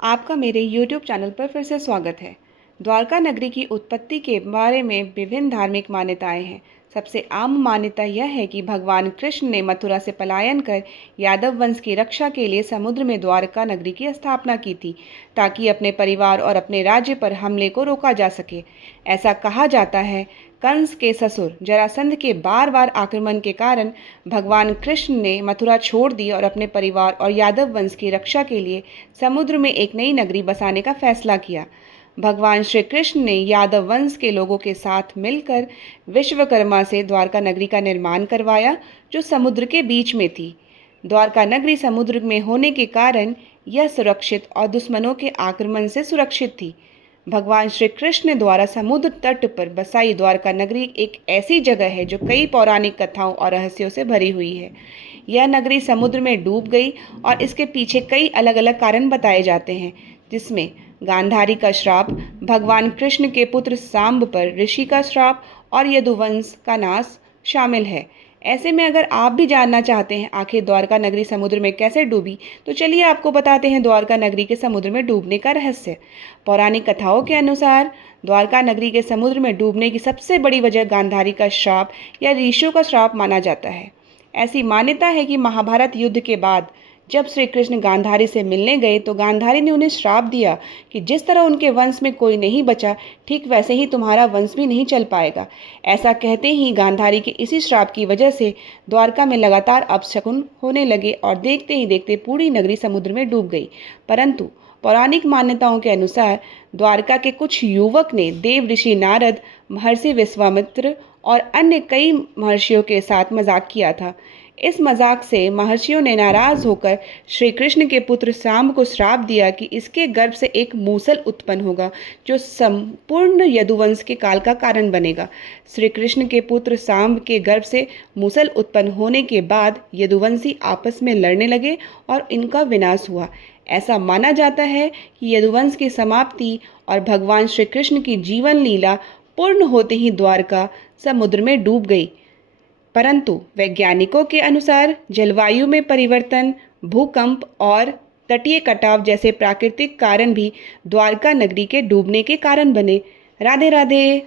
आपका मेरे YouTube channel पर फिर से स्वागत है। द्वारका नगरी की उत्पत्ति के बारे में विभिन्न धार्मिक मान्यताएं हैं। सबसे आम मान्यता यह है कि भगवान कृष्ण ने मथुरा से पलायन कर यादव वंश की रक्षा के लिए समुद्र में द्वारका नगरी की स्थापना की थी, ताकि अपने परिवार और अपने राज्य पर हमले को रोका जा सके। ऐसा कहा जाता है, कंस के ससुर जरासंध के बार बार आक्रमण के कारण भगवान कृष्ण ने मथुरा छोड़ दी और अपने परिवार और यादव वंश की रक्षा के लिए समुद्र में एक नई नगरी बसाने का फैसला किया। भगवान श्री कृष्ण ने यादव वंश के लोगों के साथ मिलकर विश्वकर्मा से द्वारका नगरी का निर्माण करवाया, जो समुद्र के बीच में थी। द्वारका नगरी समुद्र में होने के कारण यह सुरक्षित और दुश्मनों के आक्रमण से सुरक्षित थी। भगवान श्री कृष्ण द्वारा समुद्र तट पर बसाई द्वारका नगरी एक ऐसी जगह है जो कई पौराणिक कथाओं और रहस्यों से भरी हुई है। यह नगरी समुद्र में डूब गई और इसके पीछे कई अलग अलग कारण बताए जाते हैं, जिसमें गांधारी का श्राप, भगवान कृष्ण के पुत्र सांब पर ऋषि का श्राप और यदुवंश का नाश शामिल है। ऐसे में अगर आप भी जानना चाहते हैं आखिर द्वारका नगरी समुद्र में कैसे डूबी, तो चलिए आपको बताते हैं द्वारका नगरी के समुद्र में डूबने का रहस्य। पौराणिक कथाओं के अनुसार द्वारका नगरी के समुद्र में डूबने की सबसे बड़ी वजह गांधारी का श्राप या ऋषियों का श्राप माना जाता है। ऐसी मान्यता है कि महाभारत युद्ध के बाद जब श्री कृष्ण गांधारी से मिलने गए तो गांधारी ने उन्हें श्राप दिया कि जिस तरह उनके वंश में कोई नहीं बचा, ठीक वैसे ही तुम्हारा वंश भी नहीं चल पाएगा। ऐसा कहते ही गांधारी के इसी श्राप की वजह से द्वारका में लगातार अपशकुन होने लगे और देखते ही देखते पूरी नगरी समुद्र में डूब गई। परंतु पौराणिक मान्यताओं के अनुसार द्वारका के कुछ युवक ने देव ऋषि नारद, महर्षि विश्वामित्र और अन्य कई महर्षियों के साथ मजाक किया था। इस मजाक से महर्षियों ने नाराज होकर श्री कृष्ण के पुत्र सांब को श्राप दिया कि इसके गर्भ से एक मूसल उत्पन्न होगा, जो संपूर्ण यदुवंश के काल का कारण बनेगा। श्री कृष्ण के पुत्र सांब के गर्भ से मूसल उत्पन्न होने के बाद यदुवंशी आपस में लड़ने लगे और इनका विनाश हुआ। ऐसा माना जाता है कि यदुवंश की समाप्ति और भगवान श्री कृष्ण की जीवन लीला पूर्ण होते ही द्वारका समुद्र में डूब गई। परंतु वैज्ञानिकों के अनुसार जलवायु में परिवर्तन, भूकंप और तटीय कटाव जैसे प्राकृतिक कारण भी द्वारका नगरी के डूबने के कारण बने। राधे राधे।